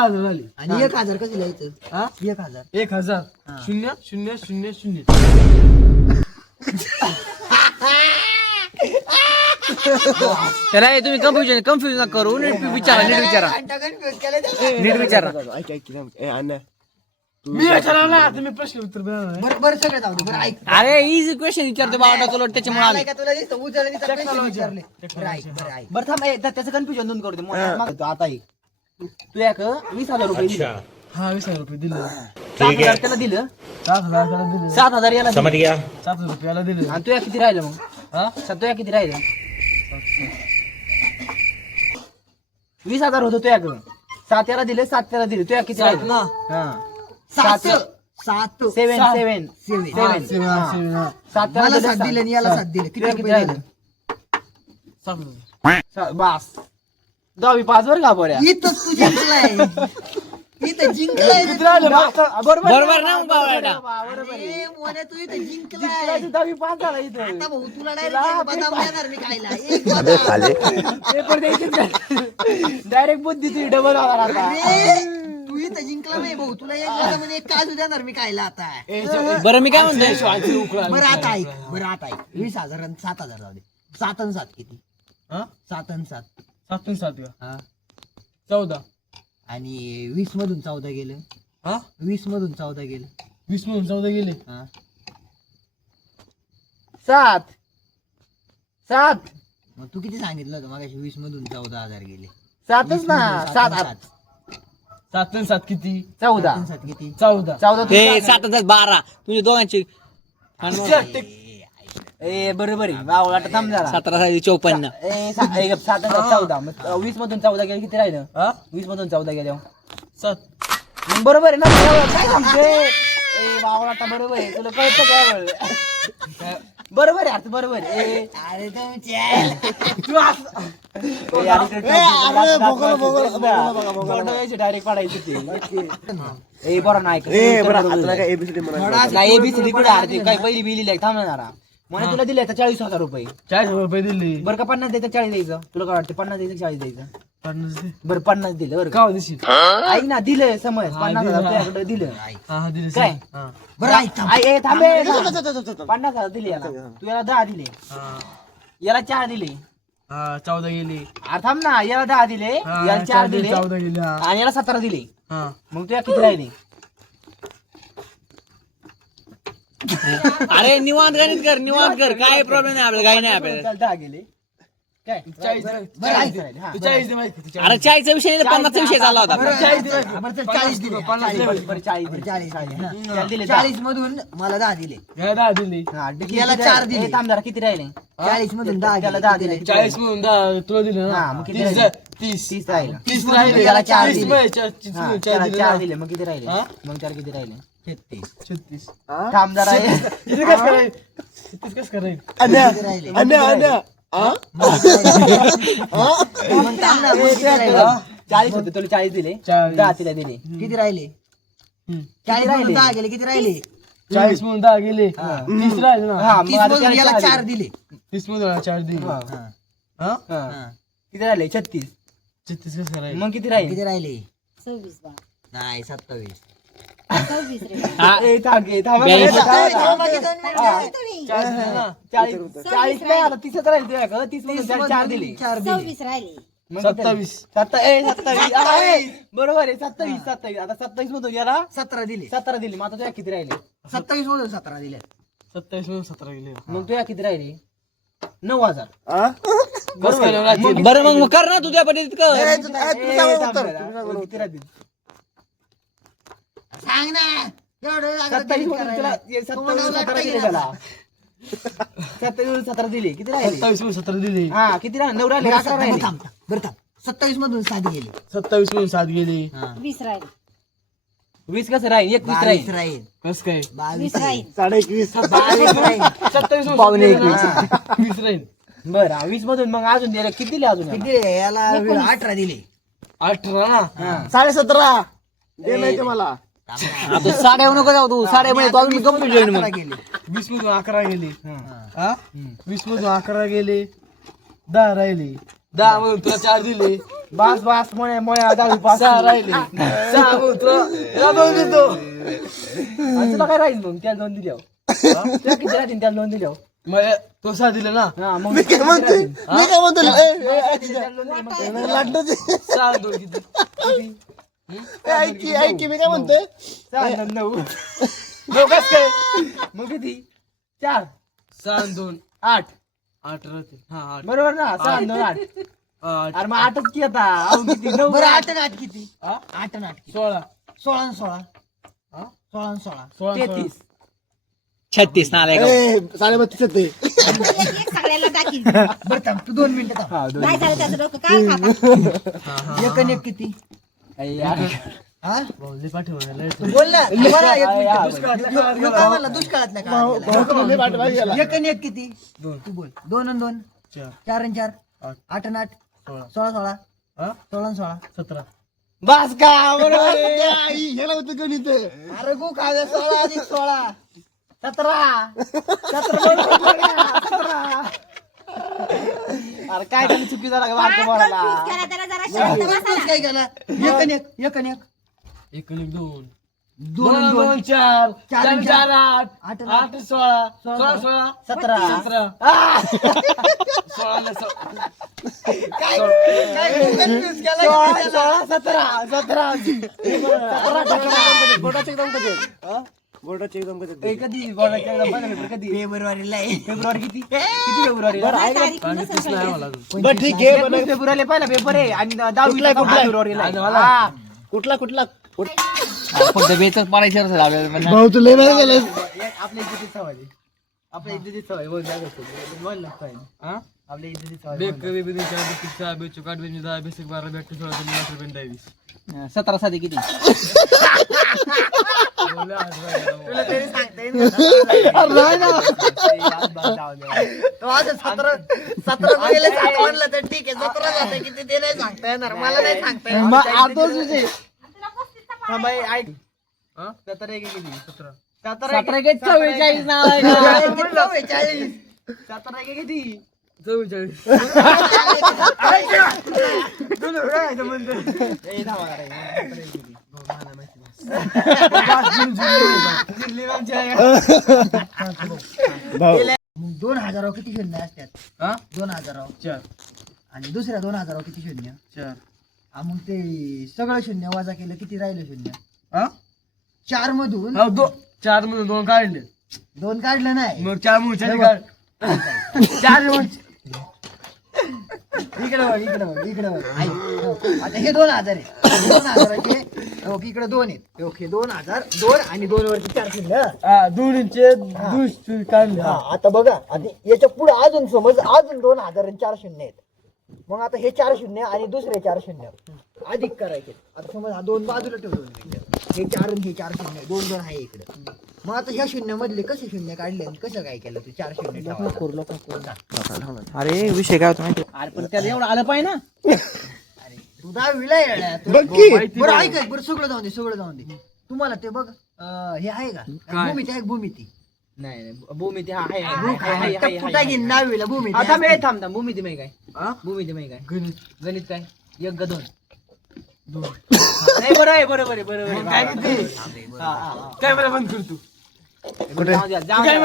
1000 झाली. आणि 1000 कसं लिहायचं? 1000 1000 0 0 0 0. त्याला हे तुम्ही कन्फ्युजन नका करू. नीट विचारा. नीट विचारा. मी विचारला तुम्ही प्रश्न उत्तर देणार. बरं सगळं जाऊ दे. बरं ऐक. अरे इझी क्वेश्चन विचारतो बाबा तुला त्याच्यामुळे आम्ही. का तुला दिसतं उजळणी तर पैसे विचारले. बरं ऐक. बरं थांब त्याचं कन्फ्युजन दोन करू दे. आता ऐक. तू एक 20,000 रुपये दिले. हा 20,000 रुपये दिले. 7,000 त्याला दिलं. 7,000 त्याला दिले. 7,000 याला दिलं. 7,000 रुपयाला दिले. आणि तुया किती राहिलं मग? हा तुया किती राहिलं? 20,000 होतो तुयाकडं. 7 याला दिले, 7 त्याला दिले. तुया किती राहिलं? हा 7 7 7 मला 7 दिले आणि याला 7 दिले. किती रुपये राहिले? 7,000. बस 10 5 वर का बऱ्या इथं तू जिंकलाय. इथं जिंकलाय. बरोबर ना मग बावळाटा. अरे मोन्या तू इथं जिंकलाय. 10 5 झाला इथं. आता भाऊ तुला डायरेक्ट बदाम देणार मी खायला. एक बदाम. पेपर द्यायचे डायरेक्ट बुद्धी तुझी डबल होणार आता. अरे, तू इथं जिंकला नाही भाऊ. तुला एक बदाम आणि एक काजू देणार मी खायला आता. बरं मी काय म्हणतो बरं आता ऐक. 20,000 आणि 7,000 जाऊ दे. 7 आणि 7 किती? हा 7 आणि 7 7 आणि 7 का हा 14. आणि 20 मधून 14 गेलं. हा 20 मधून 14 गेलं. 20 मधून 14 गेले. हा 7 7 मग तू किती सांगितलं होतं मगाशी? 20 मधून 14,000 गेले. 7च ना 7 7 आणि 7 किती? 14 7 किती? 14. 7 12 तुझे दोघांची बरोबर आहे बावळाटा थांब जरा. 17 54 7 14 20 मधून 14 गेले किती राहिलं? हा 20 मधून 14 गेले 7. मग बरोबर आहे ना. काय सांगते बावळाटा बरोबर आहे. तुला कळतं काय? बरोबर आहे आता बरोबर आहे. अरे डायरेक्ट पडायचं ते बरं नाही एबीसीडी कुठे आरती काय पहिली बिली थांबणारा म्हणून तुला दिले 40,000 रुपये. 40,000 रुपये दिले. बरं का 50 द्यायचं 40 द्यायचं? तुला काय वाटतं 50 द्यायचं 40 द्यायचं? 50 दे. बरं 50 दिलं बरं का? का दिशी? ऐक ना दिलं समज 50,000 तुझ्याकडे दिलं हा दिले. काय? हा बरं ऐक थांब. 50,000 दिले याला. तू याला 10 दिले. याला 4 दिले. हा 14 गेले. अरे थांब ना याला 10 दिले याला 4 दिले 14 गेले. हा आणि याला 17 दिले. हा मग तुला किती राहिले? अरे निवांत गणित कर काय प्रॉब्लेम नाही आपल्याला काही नाही आपल्याला. 10 गेले काय 40. बरं ऐक. तू 40 दे माहिती किती? अरे 40चा विषय नाही 50चा विषय चालला होता. बरं 40 दे. बरं चल 40 दिले. 50 दे. बरं 40 दिले. 40 त्याला दिले 40 मधून मला 10 दिले. या 10 दिले. याला 4 दिले. ए, थांब जरा किती राहिले? 40 मधून 10 त्याला गेले. 10 दिले. 40 मधून 10 तुला दिले ना. हा, मग किती 30 राहिले? 30 30 राहिले. 30 राहिले. त्याला 4 30 दिले. मध्ये 4 हा, दिले त्याला 4 ना. दिले मग किती राहिले? हा? मग त्याला किती राहिले? 36 36. थांब जरा इथे कसं करायचं? इथे कसं करायचं? किती राहिले? मग थांब ना, मग किती राहिले? 40 होते तुला 40 दिले 40. 10 तिला दिले. किती राहिले? हम्म. 40 मधून 10 गेले. किती राहिले? 40 मधून 10 गेले. 30 राहिले ना. हा, मग 30 आता मधून त्याला याला 4 4 दिले. 30 मधून 4 दिले. हा. हा हा. हा. किती राहिले? 36. 36 कसं करायचं? मग किती राहिले? किती राहिले? 26 बा. नाही 27. 26 रे. हा, ए, थांब, ए, थांब. थांब, हा. थांब, बाकी 2 मिनिटं. 40 दिले ना. 40 नाही आता 30च राहिले तुझ्याकडं. 30 मधून 4 दिले. 4 दिले. 26 राहिले. मग किती राहिले? 27. 27 बरोबर आहे 27 आता 27 मधून याला 17 दिले. 17 दिले. मग आता तुझ्या किती राहिले? 27 मधून 17 दिले. 27 मधून 17 गेले. मग तुझ्या किती राहिले? 9,000. कसं करायचं? बरं मग कर ना तुझ्या पद्धतीत कर. किती राहतील? सांग ना. एवढं लागलं 27 तरी मधून तुला करायला. 27 मधून 17 दिले त्याला. 27 मधून 17 दिले. किती राहिले? 27 मधून 17 दिले. हा किती राहिले? 9 राहिले. बरं 11 राहिले. थांब. 27 मधून 7 गेले. 27 मधून 7 गेले. 20 राहिले. 20 कसं राहील? 21 22 राहील. राहील. कसं काय? 22 20 राहील. 22 राहील. 27 मधून पावणे 20 राहील. बरं 20 मधून मग अजून दिले किती दिले अजून किती याला? दिले? याला 18 दिले. 18 ना. 17.5 दे मला. आता साड्या नको जाऊ तू साड्या म्हणजे तू अजून गप्प जॉईन मग. 20 मधून 11 गेले. हा 20 मधून 11 गेले. 10 राहिले. 10 म्हणून तुला 4 दिले. बास बास मोळ्या मोळ्या 10 पास 6 राहिले. 6 म्हणून तुला 2 देतो. आणि तुला काय राहील मग त्याला 2 दिल्यावर त्या किती राहतील त्याला 2 दिल्यावर मग तो 6 दिले ना. हा मग मी काय म्हणतोय लाटलं ते. 6 आणि 2 किती? ऐकी मी काय म्हणतोय 6 9 दोघच काय मग किती 4 6 आणि 2 8 8 राहते. हा 8. बरोबर ना 6 2 8 8 अरे मग 8च की आता अहो किती 9 बरं 8 आणि 8 किती हा? 8 आणि 8 किती 16. 16 आणि 16 हा? 16 आणि 16 33 36 नालायक. 32 येते एक सगळ्याला टाकीन बरं थांब तू 2 मिनिटं थांब नाही झालं त्याचं डोकं काय खाता एक आणि एक किती हा भाऊले पाठवलं लय. तू बोल ना मला एक मिनिट. दुष्काळातल्या काळात ह्यो काय म्हणला दुष्काळातल्या काळात एक आणि एक किती तू बोल 2 आणि 2 4. 4 आणि 4 8 आणि 8 16. 16 16 हा? 16 आणि 16 17. बस का बरोबर ह्याला होतं गणित अरे गो खावे 16 अधिक 16 17 अरे काय त्याला चुकी झाला का वाटतं बोलायला त्याला त्याला जरा शांत बसायला काय केलं एक आणि एक एक आणि एक 1 आणि 2. 2 आणि 2 4. 4 आणि 4 8. 8 आणि 8 16. 16 16. 17 17. 16 कधी बोर्डाचे exam बघा ना, कधी फेब्रुवारीला आहे. फेब्रुवारी किती फेब्रुवारी तारीख नसेल नाही मला अजून. बरं ठीक आहे पण फेब्रुवारीला पहिला पेपर आहे आणि 10 कुठला? फेब्रुवारीला आहे. आणि मला- हा. कुठला फक्त बेचच पडायचं असं आपल्याला. भाऊ तू लय बरं गेलं आपल्या इज्जतीची सवय आहे. आपल्या इज्जतीची सवय बोल जागा सोड. बोल ना काय हा? आपल्या इज्जतीची सवय बेक कवी बिदी चार बिस्किट 6 बेचू काट बेनी 10 बेसिक 12 बॅट 16 20 23. 17 साधे किती बोला आज राहिला. तुला तरी सांगता येईल ना. तो आज 17 गेले 7 म्हणलं तर ठीक आहे 17 जाते किती ते नाही सांगता येणार मला नाही सांगता येणार मग आतोच विषय हा बाई ऐक हा? 17 एक किती 17. 17 एक 44 नाव आहे का? 17 एक किती 44. ए धावा रे. मग 2000 किती शून्य असतात हा? 2000 4. आणि दुसऱ्या 2000 किती शून्य 4. हा, मग ते सगळं शून्य वजा केलं किती राहिलं शून्य हा? 4 मधून हा, 4 म्हणून 2 काढले. 2 काढलं नाही मग 4 म्हणून 4 काढ. 4 म्हणून इकडे बघ इकडे बघ ऐक, हो. आता हे 2000 आहे 2000चे इकडे 2 आहेत ओके 2000 2 आणि 2 वरती 4 शून्य हा, दोन्हीचे दुस काढले. हा, आता बघा आता याच्या पुढे अजून समज अजून 2000 आणि 4 शून्य आहेत मग आता हे 4 शून्य आणि दुसरे 4 शून्य अधिक करायचे आता समज हा 2 बाजूला ठेवून हे 4 आणि हे 4 शून्य 2 2 आहे इकडे मग आता ह्या शून्य मधले कसे शून्य काढले आणि कसं काय केलं तू 4 शून्य ठेवायला? अरे विषय काय होता माहिती अरे पण त्याला एवढं आलं पाहिजे ना अरे तू 10वीला येड्या. बरं ऐक ऐक, बरं सगळं जाऊन दे तुम्हाला ते बघ हे आहे का भूमिती आहे भूमिती नाही नाही भूमिती हा आहे कुठं घेईन 10वीला भूमिती आता मी असते. थांब थांब भूमिती माहिती काय हा? भूमिती माहिती काय गणित गणित काय 1 2 2. नाही बरोबर आहे काय किती? कॅमेरा बंद कर तू. जाऊ द्या